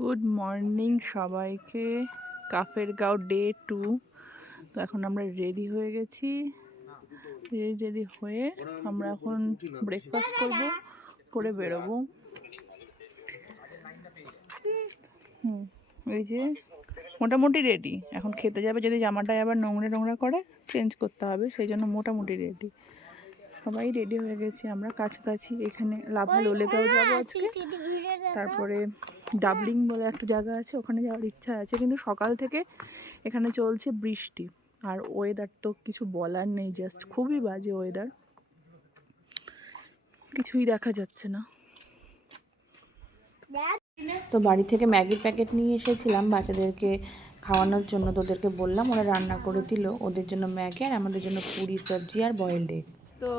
Good morning সবাইকে। কাফের গাঁও ডে 2। তো এখন আমরা রেডি হয়ে গেছি। রেডি হয়ে আমরা এখন ব্রেকফাস্ট করে বেরোবো। এই যে মোটামুটি রেডি। এখন খেতে যাবে, যদি জামাটা আবার নোংরা করে চেঞ্জ করতে হবে, সেই জন্য মোটামুটি রেডি। সবাই রেডি হয়ে গেছি আমরা। কাছাকাছি এখানে লাভা লোলেগাঁও যাবো আজকে। তারপরে ডাবলিং বলে একটা জায়গা আছে, ওখানে যাওয়ার ইচ্ছা আছে, কিন্তু সকাল থেকে এখানে চলছে বৃষ্টি। আর ওয়েদার তো কিছু বলার নেই, জাস্ট খুবই বাজে ওয়েদার, কিছুই দেখা যাচ্ছে না। তো বাড়ি থেকে ম্যাগির প্যাকেট নিয়ে এসেছিলাম বাচ্চাদেরকে খাওয়ানোর জন্য। তো ওদেরকে বললাম, ওরা রান্না করে দিল ওদের জন্য ম্যাগি, আর আমাদের জন্য পুরি সবজি আর বয়েলড এগ। তো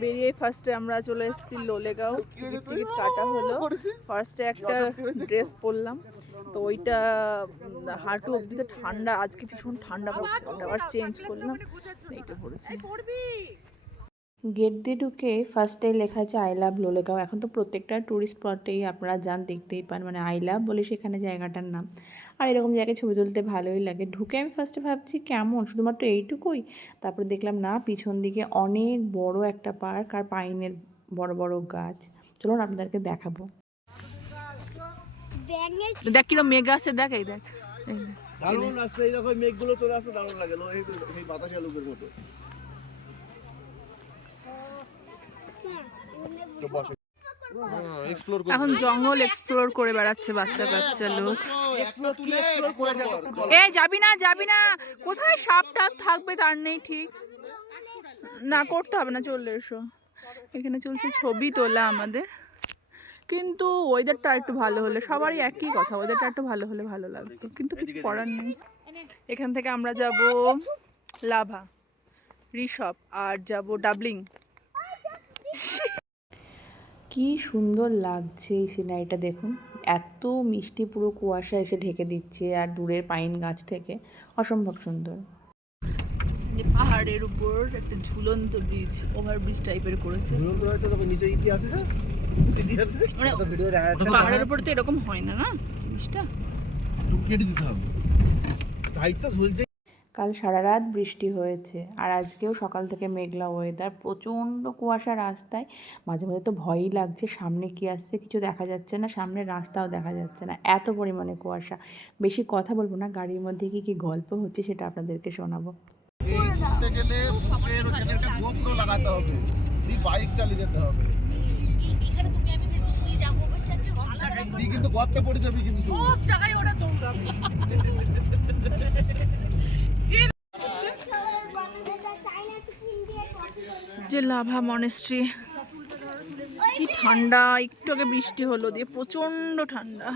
বেরিয়ে ফার্স্টে আমরা চলে এসেছি লোলেগাঁও। টিকিট কাটা হলো। ফার্স্টে একটা ড্রেস পরলাম, তো ওইটা হাঁটু অব্দি তো ঠান্ডা, আজকে ভীষণ ঠান্ডা পড়ছে, ওটা আবার চেঞ্জ করলাম, এইটা পড়েছি। গেট দিয়ে ঢুকে ফার্স্টে লেখা আছে আই লাভ লোলেগাঁও। এখন তো প্রত্যেকটা ট্যুরিস্ট স্পটেই আপনারা যান, দেখতেই পান, মানে আই লাভ বলে সেখানে জায়গাটার নাম। আর এরকম জায়গায় ছবি তুলতে ভালোই লাগে। ঢুকে আমি ফার্স্টে ভাবছি কেমন, শুধুমাত্র এইটুকুই। তারপরে দেখলাম না, পিছন দিকে অনেক বড় একটা পার্ক আর পাইনের বড় বড় গাছ। চলুন আপনাদেরকে দেখাবো। দেখ কিরকম মেঘ আসছে, দেখ এই দেখ, দারুণ আসছে, এইরকম মেঘগুলো চলে আসছে, দারুণ লাগে এই বাতাসে লোকের মতো। এখন জঙ্গল এক্সপ্লোর করে বেড়াচ্ছে বাচ্চা লোক। এই যাবি না, কোথায় সাপ টাপ থাকবে তার নেই ঠিক। না করতে হবে না, চলে এসো। এখানে চলছে ছবি তোলা আমাদের, কিন্তু ওয়েদারটা একটু ভালো হলে, সবারই একই কথা, ওয়েদারটা একটু ভালো হলে ভালো লাগতো, কিন্তু কিছু করার নেই। এখান থেকে আমরা যাব লাভা, ঋষভ, আর যাব ডাবলিং। কি সুন্দর লাগছে এই সিনারিটা, দেখুন এত মিষ্টি, পুরো কুয়াশা এসে ঢেকে দিচ্ছে, আর দূরের পাইন গাছ থেকে অসম্ভব সুন্দর। পাহাড়ের উপর একটা ঝুলন্ত ব্রিজ, ওভার ব্রিজ টাইপের করেছে। পাহাড়ের উপর তো এরকম হয় না, না জিনিসটা কেটে দিতে হবে, তাই তো ঝুলছে। কাল সারা রাত বৃষ্টি হয়েছে, আর আজকেও সকাল থেকে মেঘলা ওয়েদার, প্রচণ্ড কুয়াশা রাস্তায়। মাঝে মাঝে তো ভয়ই লাগছে, সামনে কি আসছে কিছু দেখা যাচ্ছে না, সামনের রাস্তাও দেখা যাচ্ছে না, এত পরিমাণে কুয়াশা। বেশি কথা বলবো না, গাড়ির মধ্যে কি গল্প হচ্ছে সেটা আপনাদেরকে শোনাবো। বাইক চালিয়ে যেতে হবে, কিন্তু গর্তে পড়ে যাবি, কিন্তু সব জায়গায় ওরা দৌড়াবে। যে লাভা মনেস্ট্রি, কি ঠান্ডা, একটু আগে বৃষ্টি হলো দিয়ে প্রচন্ড ঠান্ডা।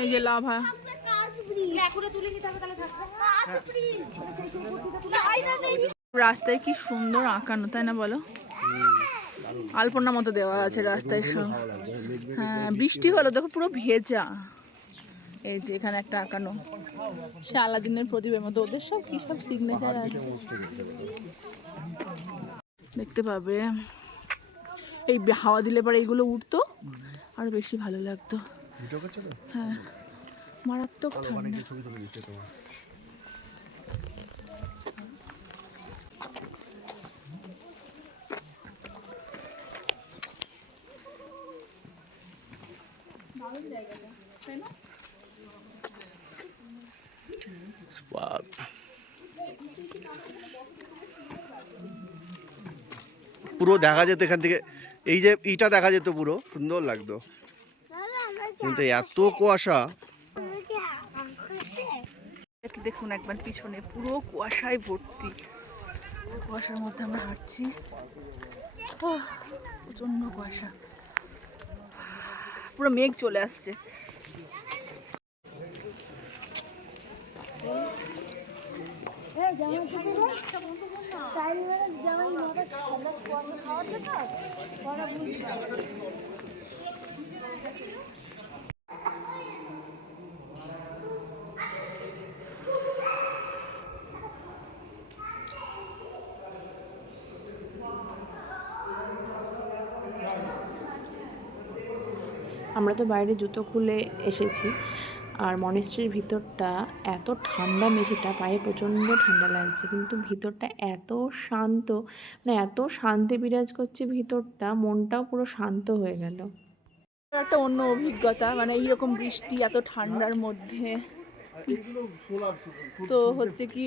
এই যে লাভা, রাস্তায় কি সুন্দর আঁকানো, তাই না বলো? আলপনার মতো দেওয়া আছে রাস্তায় সব। হ্যাঁ, বৃষ্টি হলো দেখো পুরো ভেজা। এই যে এখানে একটা আঁকানো, সে আলাদিনের প্রদীপের মতো, ওদের সব কি সব সিগনেচার আছে, দেখতে পাবে। এই হাওয়া দিলে পরে এইগুলো উঠতো, আর বেশি ভালো লাগতো। হ্যাঁ, মারাত্মক ঠান্ডা। পুরো দেখা যেত এখান থেকে, এই যে ইটা দেখা যেত, পুরো সুন্দর লাগতো, কিন্তু এত কুয়াশা। একটু দেখুন একবার পিছনে, পুরো কুয়াশায় ভর্তি। কুয়াশার মধ্যে আমরা হাঁটছি, প্রচন্ড কুয়াশা, পুরো মেঘ চলে আসছে। আমরা আমরা তো বাইরে জুতো খুলে এসেছি, আর মনেস্ট্রির ভিতরটা এত ঠান্ডা, মেঝেটা পায়ে প্রচণ্ড ঠান্ডা লাগছে, কিন্তু ভিতরটা এত শান্ত, মানে এত শান্তি বিরাজ করছে ভিতরটা, মনটাও পুরো শান্ত হয়ে গেল। একটা অন্য অভিজ্ঞতা, মানে এইরকম বৃষ্টি এত ঠান্ডার মধ্যে। তো হচ্ছে কি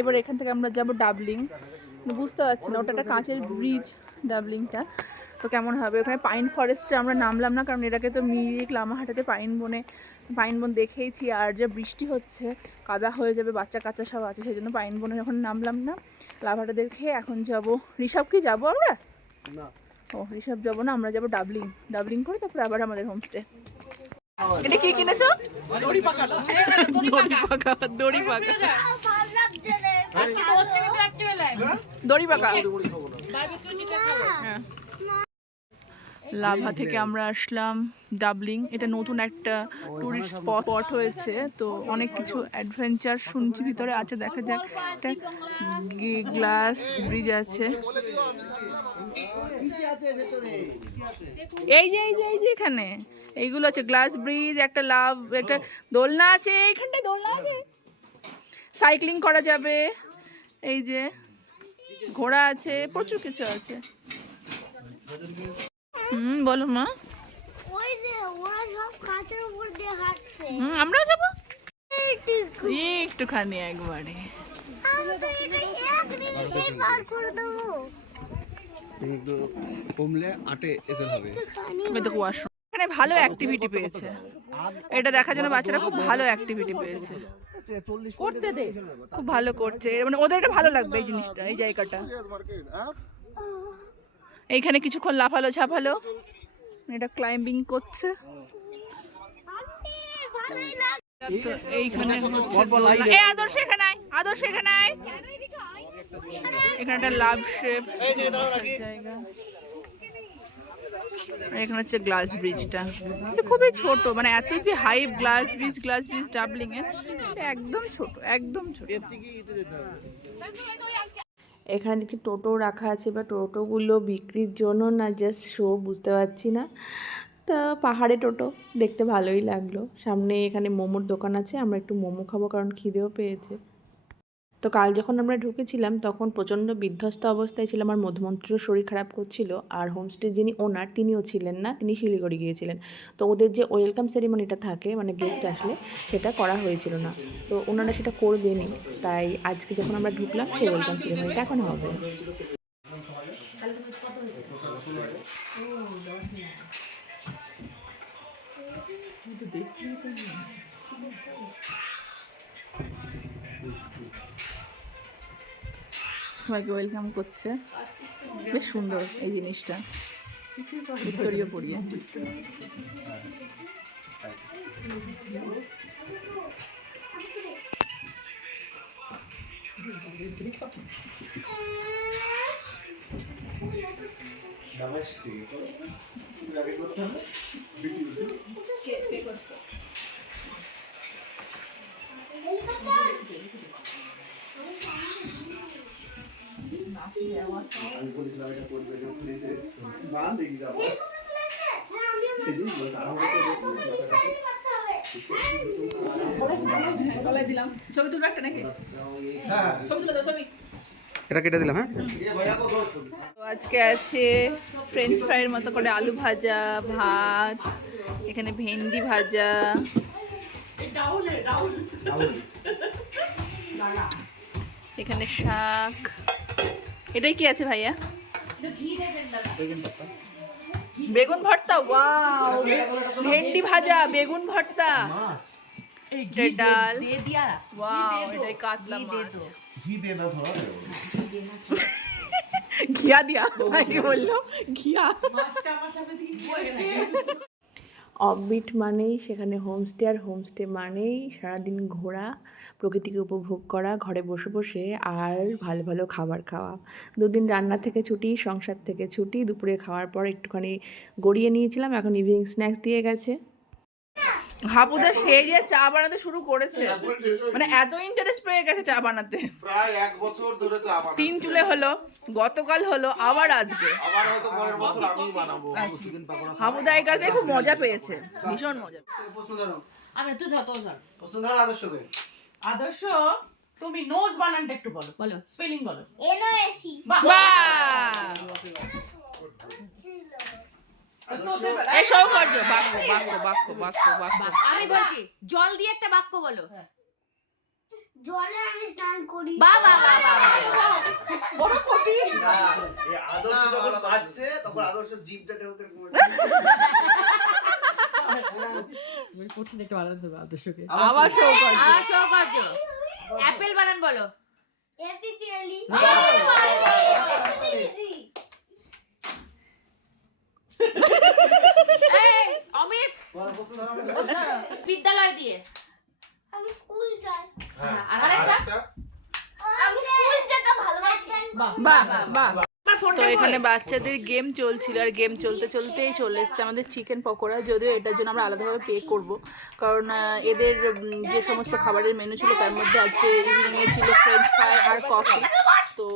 এবার এখান থেকে আমরা যাব ডাবলিং। বুঝতে পারছি না, ওটা একটা কাঁচের ব্রিজ ডাবলিংটা, তো কেমন হবে। ওখানে পাইন ফরেস্টে আমরা নামলাম না, কারণ এটাকে তো মিরিক লামাহাটাতে পাইন বন দেখেইছি, আর যে বৃষ্টি হচ্ছে কাদা হয়ে যাবে, বাচ্চা কাচ্চা সব আছে, সেই জন্য পাইন বনে যখন নামলাম না। লাভাটা দেখে এখন যাব ঋষভ, কি যাবো আমরা? ও ঋষভ যাবো না, আমরা যাবো ডাবলিং করে তারপরে আবার আমাদের হোমস্টে। এটা কি কিনেছো? দড়ি পাকা। লাভা থেকে আমরা আসলাম ডাবলিং। এটা নতুন একটা টুরিস্ট স্পট হয়েছে, তো অনেক কিছু অ্যাডভেঞ্চার শুনছি ভিতরে আছে, দেখা যাক। একটা গ্লাস ব্রিজ আছে, এই যে এখানে এইগুলো আছে, গ্লাস ব্রিজ, একটা একটা দোলনা আছে, এইখানটায় দোলনা আছে, সাইক্লিং করা যাবে, এই যে ঘোড়া আছে, প্রচুর কিছু আছে। বলো মা। ওই যে ওরা সব কাঁচের উপর দিয়ে হাঁটছে। আমরাও যাবো একটুখানি একবারে। আমি তো এটা এক নিমিষে পার করে দেবো। কিন্তু কমলে 8 এসএল হবে। এখানে ভালো অ্যাক্টিভিটি পেয়েছে, এটা দেখার জন্য বাচ্চারা খুব ভালো অ্যাক্টিভিটি পেয়েছে, করতে দে, খুব ভালো করছে, মানে ওদের এটা ভালো লাগবে এই জিনিসটা, এই জায়গাটা। এইখানে কিছুক্ষণ লাফালো ঝাপালো, এটা ক্লাইম্বিং করছে। তো এইখানে আদর্শ এখানে এখানে একটা লাভ শেপ জায়গা। এখানে হচ্ছে গ্লাস ব্রিজটা, এটা খুবই ছোট, মানে এত যে হাই গ্লাস ব্রিজ ডাবলিং এ একদম ছোট। এখানে দেখি টোটো রাখা আছে, বা টোটোগুলো বিক্রির জন্য না জাস্ট শো, বুঝতে পারছি না। তা পাহাড়ে টোটো দেখতে ভালোই লাগলো। সামনে এখানে মোমোর দোকান আছে, আমরা একটু মোমো খাবো কারণ খিদেও পেয়েছে। তো কাল যখন আমরা ঢুকেছিলাম তখন প্রচণ্ড বিধ্বস্ত অবস্থায় ছিলাম, আমার মধুমন্ত্রীরও শরীর খারাপ করছিল, আর হোমস্টের যিনি ওনার তিনিও ছিলেন না, তিনি শিলিগুড়ি গিয়েছিলেন। তো ওদের যে ওয়েলকাম সেরিমনিটা থাকে, মানে গেস্ট আসলে, সেটা করা হয়েছিল না, তো ওনারা সেটা করবেনই। তাই আজকে যখন আমরা ঢুকলাম সেই ওয়েলকাম সেরিমনিটা এখন হবে। সবাইকে ওয়েলকাম করছে, বেশ সুন্দর এই জিনিসটা, উত্তরীয় পরিয়ে। আমি বলেছিলাম এটা করবে, পুলিশে না দেখি যাবো ছবি তুলবে একটা নাকি? ছবি তুলে দাও, ছবি। এটা কেটে দিলাম। হ্যাঁ, তো আজকে আছে ফ্রেঞ্চ ফ্রাইয়ের মতো করে আলু ভাজা, ভাত, এখানে ভেন্ডি ভাজা, এখানে শাক। এটাই কি আছে ভাইয়া? বেগুন ভর্তা, ওয়াও, ভেন্ডি ভাজা, বেগুন ভর্তা, ডাল, ওয়াও, এটাই কাতলা মাছ। ঘিয়া দিয়া কি বললো? ঘিয়া। অফবিট মানেই সেখানে হোমস্টে, আর হোমস্টে মানেই সারাদিন ঘোরা, প্রকৃতিকে উপভোগ করা, ঘরে বসে বসে, আর ভালো ভালো খাবার খাওয়া। দুদিন রান্না থেকে ছুটি, সংসার থেকে ছুটি, দুপুরে খাওয়ার পর একটুখানি গড়িয়ে নিয়েছিলাম, এখন ইভিনিং স্ন্যাক্স দিয়ে গেছে। হাবুদা সেই দিয়ে চা বানাতে শুরু করেছে, মানে এত ইন্টারেস্ট পেয়ে গেছে চা বানাতে। প্রায় 1 বছর ধরে চা বানাচ্ছি। 3 চুলে হলো, গতকাল হলো, আবার আজকে। আবার হয়তো পরের বছর আমিই বানাবো। হাবুদা এই কাজে খুব মজা পেয়েছে, ভীষণ মজা। আমি তুই ধর, তোর ধর। আদর্শ তুমি নোজ বানানটা একটু বলো, বলো। স্পেলিং বলো। এনওএসি বাহ! এই সৌকর্য, বাক্য বাক্য বাক্য বাক্য বাক্য। আমি বলছি জল দিয়ে একটা বাক্য বলো। জলে আমি স্নান করি। বাহ বাহ বাহ বাহ। বড় কঠিন। এই আদর্শ যখন পাচ্ছে তখন আদর্শ জিভটাতে ওকে কঠিন একটা বানান দেবে আদর্শকে। আবার সৌকর্য। আর সৌকর্য অ্যাপেল বানান বলো। এপিপিএলি এই অমিত বিদ্যালয় দিয়ে। আমি স্কুল যাই। আর আরেকটা আমি স্কুল যেতে ভালোবাসি। বাহ বাহ। তো এখানে বাচ্চাদের গেম চলছিল, আর গেম চলতে চলতেই চলে এসছে আমাদের চিকেন পকোড়া। যদিও এটার জন্য আমরা আলাদাভাবে পে করব, কারণ এদের যে সমস্ত খাবারের মেনু ছিল তার মধ্যে আজকে ইভিনিংয়ে ছিল ফ্রেঞ্চ ফ্রাই আর কফি। তো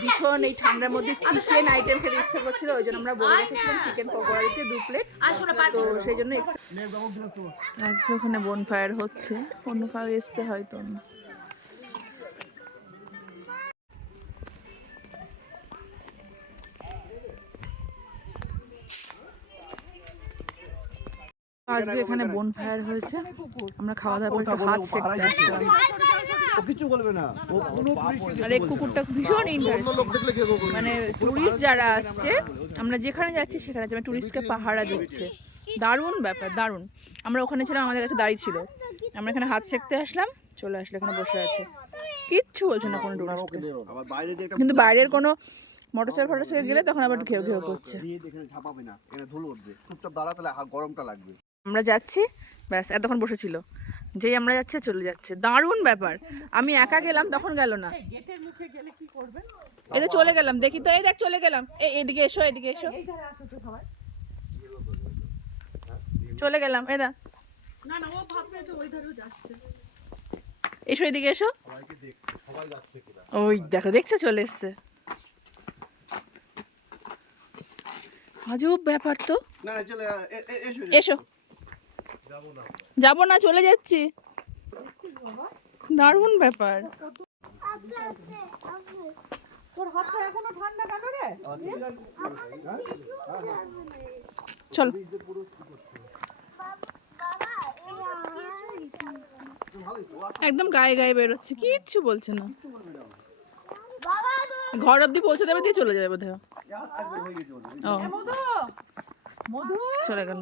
ভীষণ এই ঠান্ডার মধ্যে চিকেন আইটেম খেতে ইচ্ছে করছিল, ওই জন্য আমরা বলে রেখেছিলাম চিকেন পকোড়া দিতে 2 প্লেট। তো সেই জন্য আজকে ওখানে বনফায়ার হচ্ছে, অন্য কাউ এসছে হয়তো। আজকে এখানে বনফায়ার হয়েছে, আমরা খাওয়া দাওয়া করে একটু হাত সেঁকতে আসলাম। ও কিছু বলবে না, ও কোনো আর এই কুকুরটা ভীষণ ইন্টারেস্টিং, মানে টুরিস্ট যারা আসছে, আমরা যেখানে যাচ্ছি সেখানে যেমন টুরিস্টকে পাহারা দিচ্ছে। দারুণ ব্যাপার, দারুণ। আমরা ওখানে ছিলাম, আমাদের কাছে দাঁড়িয়ে ছিল, আমরা এখানে হাত সেঁকতে আসলাম, চলে আসলে এখানে বসে আছে, কিচ্ছু বলছে না কোনো টুরিস্টকে। আবার বাইরে দিয়ে একটা কিন্তু বাইরের কোনো মোটরসাইকেল ফটোসাইকেল গেলে তখন আবার ঘেউ ঘেউ করছে। দিয়ে এখানে ঝাপাবে না, এখানে ধুলো উঠবে, চুপচাপ দাঁড়া, তাহলে গরমটা লাগবে। আমরা যাচ্ছি, ব্যাস এতক্ষণ বসেছিল, যেই আমরা যাচ্ছি চলে যাচ্ছে, দারুণ ব্যাপার। আমি একা গেলাম তখন গেল না, গেটের মুখে গেলে কি করবেন? এই যে চলে গেলাম, দেখি তো, এই দেখ চলে গেলাম, এদিকে এসো, এদিকে এসো, এইখানে আসো তো সবাই। চলে গেলাম, এই দেখ, না না, ও ভাববে যে ওই ধারেও যাচ্ছে। এসো এদিকে এসো, ওই দেখো দেখছো চলে এসছে। আজব ব্যাপার তো। না না, চলে এসো এসো, যাবো না, চলে যাচ্ছি, দারুণ ব্যাপার। তোর হাতটা এখনো ঠান্ডা কেন রে? চল, একদম গায়ে গায়ে বেরোচ্ছে, কিচ্ছু বলছে না, বাবা ঘর অব্দি পৌঁছে দেবে দিয়ে চলে যাবে বোধহয়। ও মধু, মধু। চলে গেল।